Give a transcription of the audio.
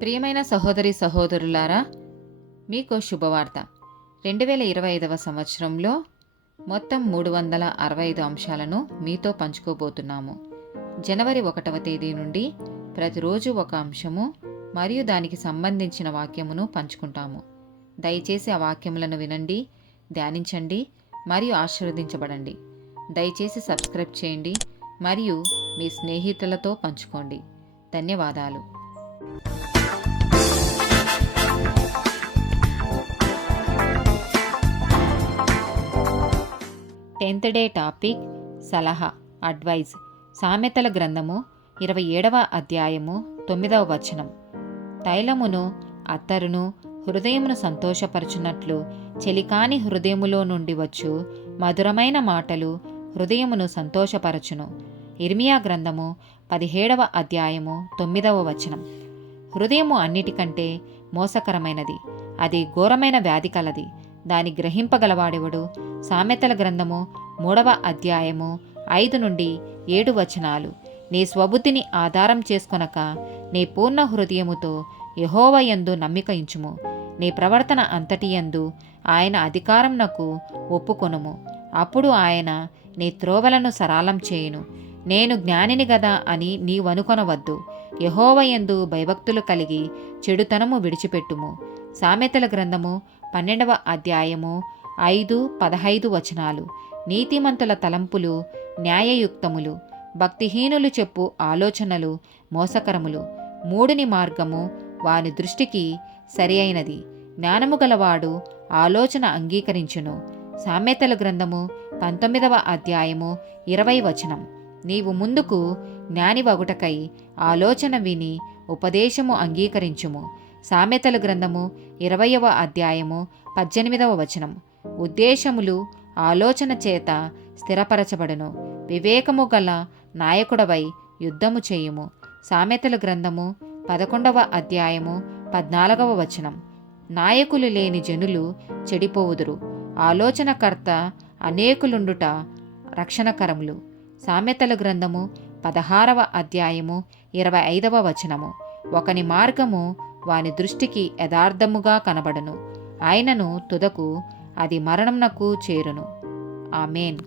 ప్రియమైన సహోదరి సహోదరులారా, మీకు శుభవార్త. 2025 సంవత్సరంలో మొత్తం 365 అంశాలను మీతో పంచుకోబోతున్నాము. జనవరి 1వ తేదీ నుండి ప్రతిరోజు ఒక అంశము మరియు దానికి సంబంధించిన వాక్యమును పంచుకుంటాము. దయచేసి ఆ వాక్యములను వినండి, ధ్యానించండి మరియు ఆశీర్వదించబడండి. దయచేసి సబ్స్క్రైబ్ చేయండి మరియు మీ స్నేహితులతో పంచుకోండి. ధన్యవాదాలు. 10th డే టాపిక్ సలహా, అడ్వైజ్. సామెతల గ్రంథము 27వ అధ్యాయము 9వ వచనం. తైలమును అత్తరును హృదయమును సంతోషపరచునట్లు చెలికాని హృదయములో నుండి వచ్చు మధురమైన మాటలు హృదయమును సంతోషపరచును. ఇర్మియా గ్రంథము 17వ అధ్యాయము 9వ వచనం. హృదయము అన్నిటికంటే మోసకరమైనది, అది ఘోరమైన వ్యాధి కలది, దాని గ్రహింపగలవాడెవడు. సామెతల గ్రంథము 3వ అధ్యాయము 5 నుండి 7 వచనాలు. నీ స్వబుద్ధిని ఆధారం చేసుకొనక నీ పూర్ణ హృదయముతో యెహోవా యందు నమ్మిక ఇంచుము. నీ ప్రవర్తన అంతటియందు ఆయన అధికారంనకు ఒప్పుకొనుము. అప్పుడు ఆయన నీ త్రోవలను సరళం చేయును. నేను జ్ఞానిని గదా అని నీవనుకొనవద్దు. యెహోవా యందు భయభక్తులు కలిగి చెడుతనము విడిచిపెట్టుము. సామెతల గ్రంథము 12వ అధ్యాయము 5-15 వచనాలు. నీతిమంతుల తలంపులు న్యాయయుక్తములు, భక్తిహీనులు చెప్పు ఆలోచనలు మోసకరములు. మూడుని మార్గము వాని దృష్టికి సరి అయినది, జ్ఞానము గలవాడు ఆలోచన అంగీకరించును. సామెతల గ్రంథము 19వ అధ్యాయము 20 వచనం. నీవు ముందుకు జ్ఞానివగుటకై ఆలోచన విని ఉపదేశము అంగీకరించుము. సామెతల గ్రంథము 20వ అధ్యాయము 18వ వచనం. ఉద్దేశములు ఆలోచన చేత స్థిరపరచబడును. వివేకము గల నాయకుడవై యుద్ధము చేయుము. సామెతల గ్రంథము 11వ అధ్యాయము 14వ వచనం. నాయకులు లేని జనులు చెడిపోవుదురు, ఆలోచనకర్త అనేకులుండుట రక్షణకరములు. సామెతల గ్రంథము 16వ అధ్యాయము 25వ వచనము. ఒకని మార్గము వాని దృష్టికి యథార్థముగా కనబడును, ఆయనను తుదకు అది మరణమునకు చేరును. ఆమేన్.